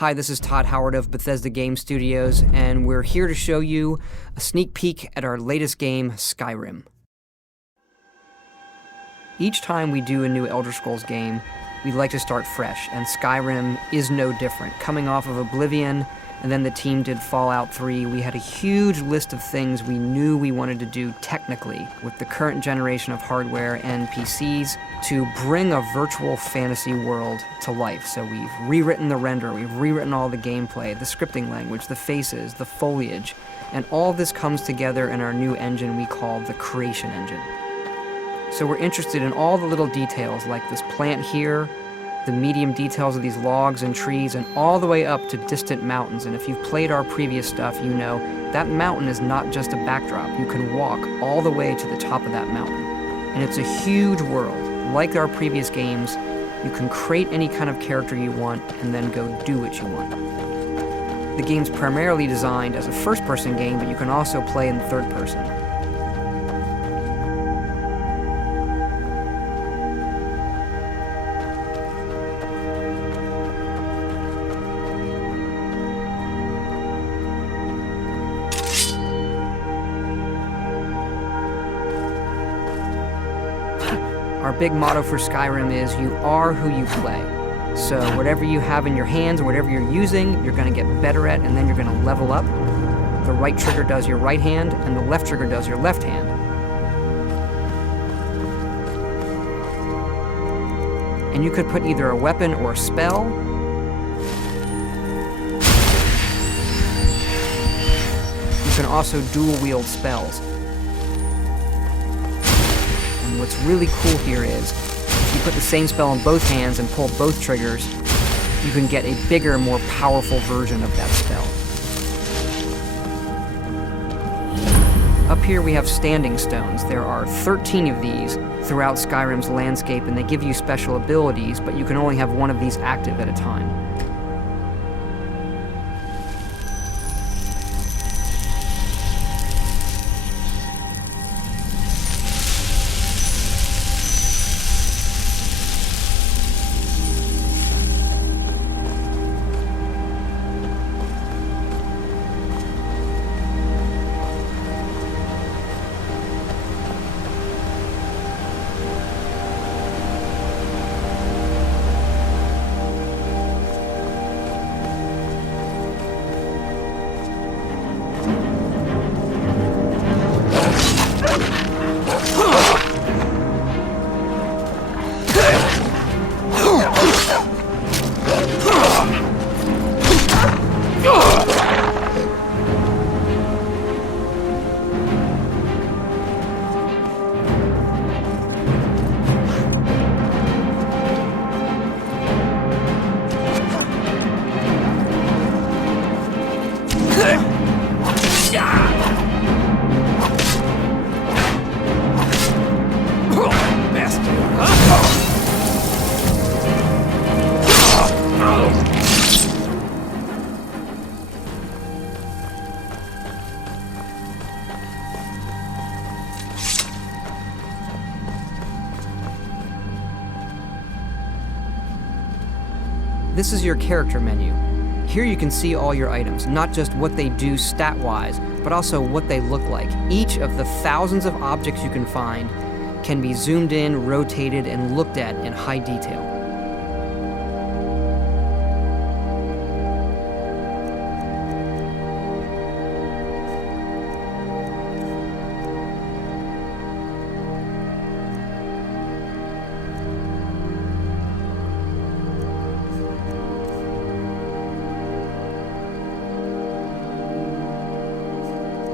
Hi, this is Todd Howard of Bethesda Game Studios, and we're here to show you a sneak peek at our latest game, Skyrim. Each time we do a new Elder Scrolls game, we like to start fresh, and Skyrim is no different. Coming off of Oblivion, and then the team did Fallout 3, we had a huge list of things we knew we wanted to do technically with the current generation of hardware and PCs to bring a virtual fantasy world to life. So we've rewritten the render, we've rewritten all the gameplay, the scripting language, the faces, the foliage, and all this comes together in our new engine we call the Creation Engine. So we're interested in all the little details like this plant here, the medium details of these logs and trees, and all the way up to distant mountains. And if you've played our previous stuff, you know that mountain is not just a backdrop. You can walk all the way to the top of that mountain. And it's a huge world. Like our previous games, you can create any kind of character you want and then go do what you want. The game's primarily designed as a first-person game, but you can also play in third person. Our big motto for Skyrim is, you are who you play. So whatever you have in your hands, or whatever you're using, you're going to get better at, and then you're going to level up. The right trigger does your right hand, and the left trigger does your left hand. And you could put either a weapon or a spell. You can also dual-wield spells. What's really cool here is, if you put the same spell in both hands and pull both triggers, you can get a bigger, more powerful version of that spell. Up here we have standing stones. There are 13 of these throughout Skyrim's landscape, and they give you special abilities, but you can only have one of these active at a time. This is your character menu. Here you can see all your items, not just what they do stat-wise, but also what they look like. Each of the thousands of objects you can find can be zoomed in, rotated, and looked at in high detail.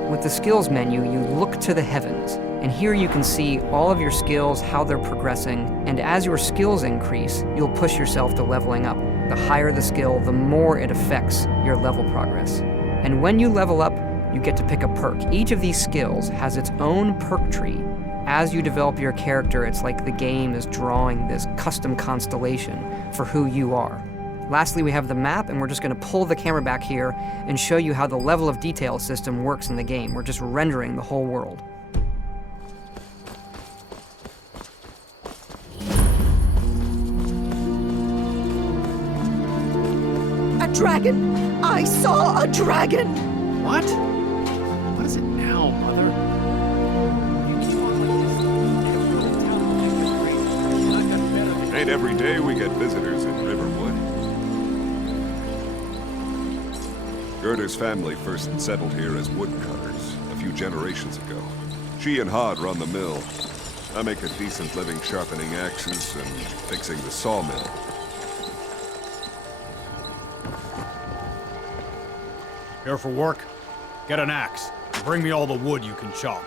With the skills menu, you look to the heavens, and here you can see all of your skills, how they're progressing, and as your skills increase, you'll push yourself to leveling up. The higher the skill, the more it affects your level progress. And when you level up, you get to pick a perk. Each of these skills has its own perk tree. As you develop your character, it's like the game is drawing this custom constellation for who you are. Lastly, we have the map, and we're just going to pull the camera back here and show you how the level of detail system works in the game. We're just rendering the whole world. dragon! I saw a dragon! What? What is it now, Mother? Ain't every day we get visitors in Riverwood. Gerda's family first settled here as woodcutters a few generations ago. She and Hod run the mill. I make a decent living sharpening axes and fixing the sawmill. Here for work? Get an axe. And bring me all the wood you can chop.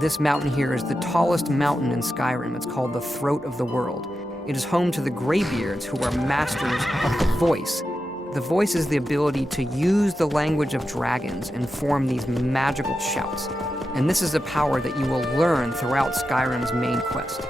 This mountain here is the tallest mountain in Skyrim. It's called the Throat of the World. It is home to the Greybeards, who are masters of the voice. The voice is the ability to use the language of dragons and form these magical shouts. And this is a power that you will learn throughout Skyrim's main quest.